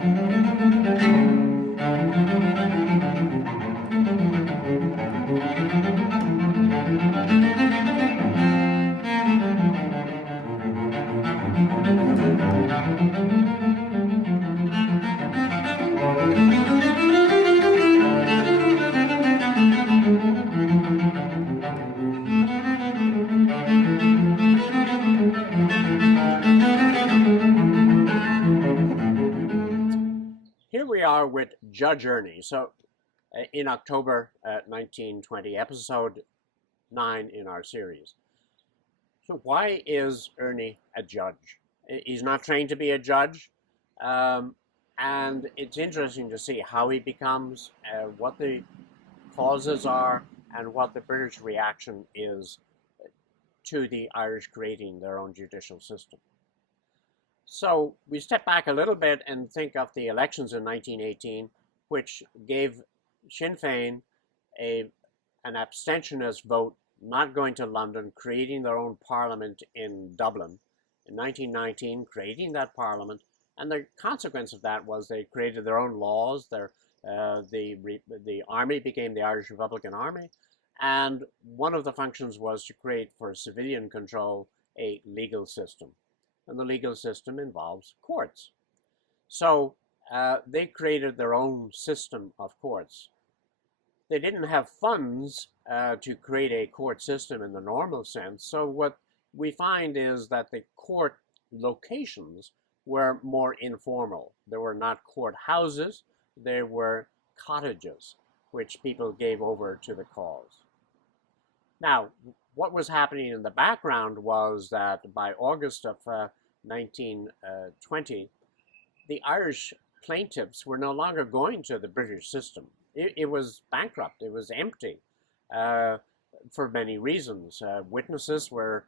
Here we are with Judge Ernie. So in October 1920, episode 9 in our series. So why is Ernie a judge? He's not trained to be a judge. And it's interesting to see how he becomes, what the causes are, and what the British reaction is to the Irish creating their own judicial system. So we step back a little bit and think of the elections in 1918, which gave Sinn Féin an abstentionist vote, not going to London, creating their own parliament in Dublin. In 1919, creating that parliament, and the consequence of that was they created their own laws. The army became the Irish Republican Army, and one of the functions was to create, for civilian control, a legal system. And the legal system involves courts. So they created their own system of courts. They didn't have funds to create a court system in the normal sense. So what we find is that the court locations were more informal. There were not courthouses, there were cottages, which people gave over to the cause. Now, what was happening in the background was that by August of 1920, the Irish plaintiffs were no longer going to the British system. It was bankrupt, it was empty for many reasons. Witnesses were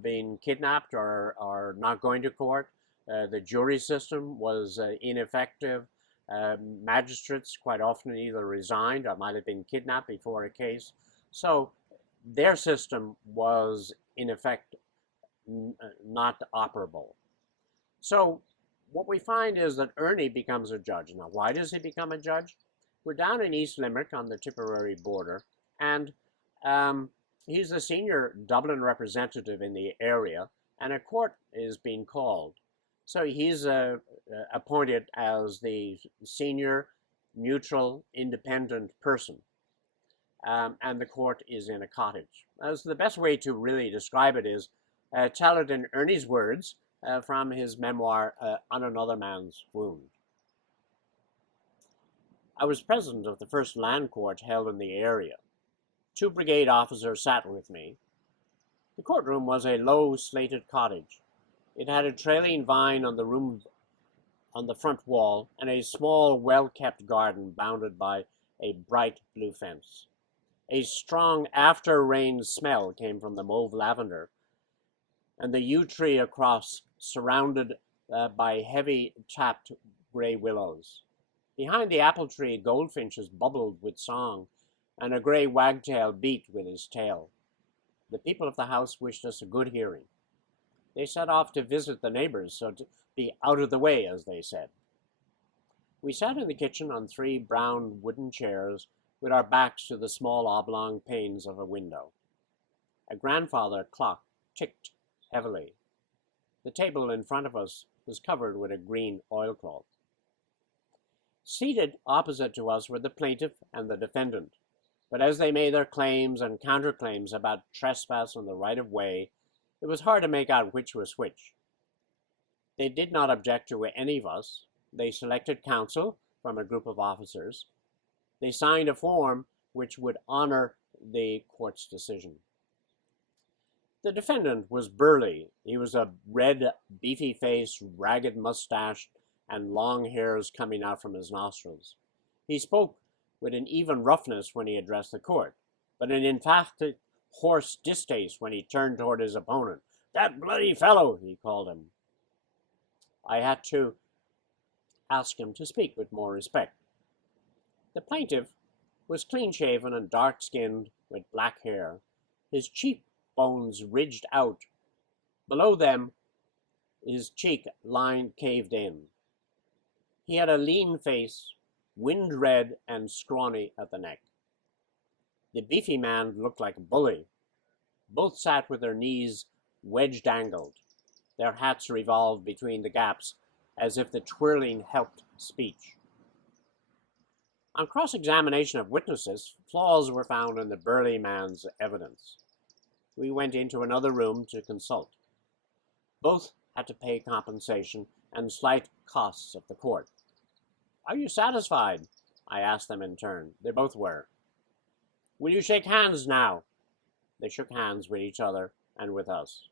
being kidnapped or not going to court. The jury system was ineffective. Magistrates quite often either resigned or might have been kidnapped before a case. So their system was, in effect, not operable. So what we find is that Ernie becomes a judge. Now, why does he become a judge? We're down in East Limerick on the Tipperary border, and he's the senior Dublin representative in the area, and a court is being called. So he's appointed as the senior, neutral, independent person. And the court is in a cottage. So the best way to really describe it is tell it in Ernie's words from his memoir, On Another Man's Wound. I was president of the first land court held in the area. 2 brigade officers sat with me. The courtroom was a low slated cottage. It had a trailing vine on the front wall and a small, well-kept garden bounded by a bright blue fence. A strong after-rain smell came from the mauve lavender, and the yew tree across, surrounded by heavy tapped grey willows. Behind the apple tree, goldfinches bubbled with song, and a grey wagtail beat with his tail. The people of the house wished us a good hearing. They set off to visit the neighbors, so to be out of the way, as they said. We sat in the kitchen on 3 brown wooden chairs, with our backs to the small oblong panes of a window. A grandfather clock ticked heavily. The table in front of us was covered with a green oilcloth. Seated opposite to us were the plaintiff and the defendant, but as they made their claims and counterclaims about trespass on the right-of-way, it was hard to make out which was which. They did not object to any of us. They selected counsel from a group of officers. They signed a form which would honor the court's decision. The defendant was burly. He was a red, beefy face, ragged mustache, and long hairs coming out from his nostrils. He spoke with an even roughness when he addressed the court, but an emphatic, hoarse distaste when he turned toward his opponent. "That bloody fellow," he called him. I had to ask him to speak with more respect. The plaintiff was clean-shaven and dark-skinned with black hair, his cheekbones ridged out. Below them, his cheek line caved in. He had a lean face, wind red and scrawny at the neck. The beefy man looked like a bully. Both sat with their knees wedged angled. Their hats revolved between the gaps as if the twirling helped speech. On cross-examination of witnesses, flaws were found in the burly man's evidence. We went into another room to consult. Both had to pay compensation and slight costs of the court. "Are you satisfied?" I asked them in turn. They both were. "Will you shake hands now?" They shook hands with each other and with us.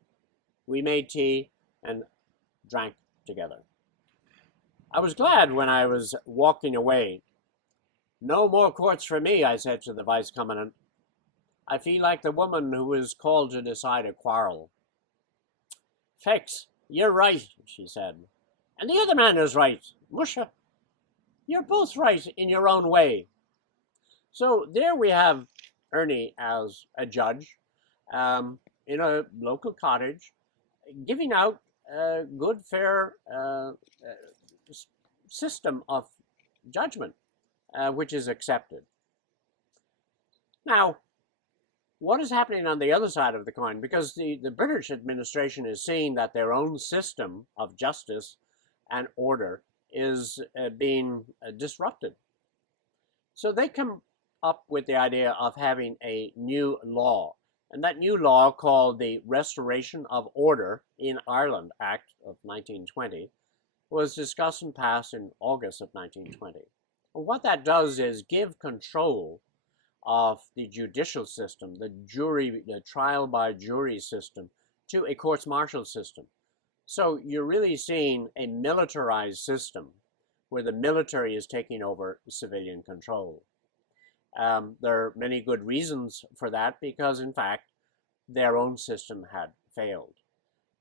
We made tea and drank together. I was glad when I was walking away. "No more courts for me," I said to the vice commandant. "I feel like the woman who is called to decide a quarrel." "Fex, you're right," she said. "And the other man is right. Musha, you're both right in your own way." So there we have Ernie as a judge in a local cottage, giving out a good, fair system of judgment, which is accepted. Now, what is happening on the other side of the coin? Because the British administration is seeing that their own system of justice and order is being disrupted. So they come up with the idea of having a new law. And that new law, called the Restoration of Order in Ireland Act of 1920, was discussed and passed in August of 1920. And what that does is give control of the judicial system, the trial by jury system, to a courts-martial system. So you're really seeing a militarized system where the military is taking over civilian control. There are many good reasons for that because, in fact, their own system had failed.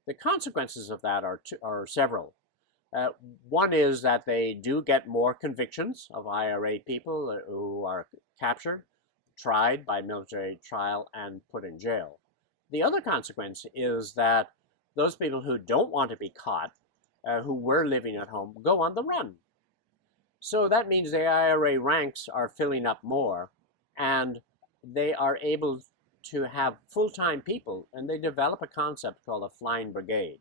The consequences of that are several. One is that they do get more convictions of IRA people who are captured, tried by military trial, and put in jail. The other consequence is that those people who don't want to be caught, who were living at home, go on the run. So that means the IRA ranks are filling up more, and they are able to have full-time people, and they develop a concept called a flying brigade.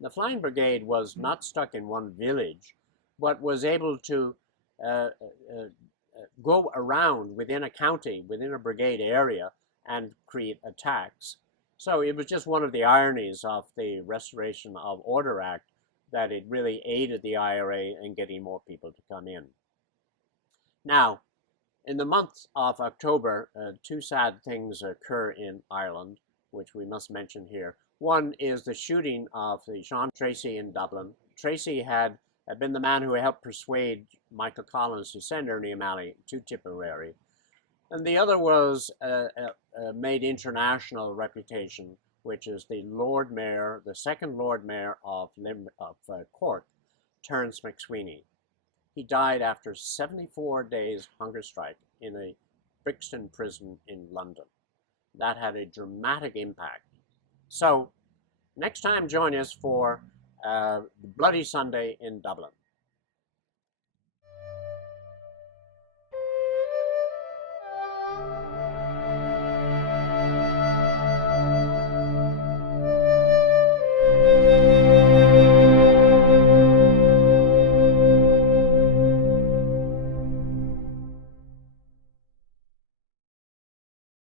The flying brigade was not stuck in one village, but was able to go around within a county, within a brigade area, and create attacks. So it was just one of the ironies of the Restoration of Order Act that it really aided the IRA in getting more people to come in. Now, in the month of October, two sad things occur in Ireland, which we must mention here. One is the shooting of the Sean Tracy in Dublin. Tracy had been the man who helped persuade Michael Collins to send Ernie O'Malley to Tipperary. And the other was a made international reputation, which is the Lord Mayor, the second Lord Mayor of Cork, Terence McSweeney. He died after 74 days hunger strike in a Brixton prison in London. That had a dramatic impact. So next time, join us for Bloody Sunday in Dublin.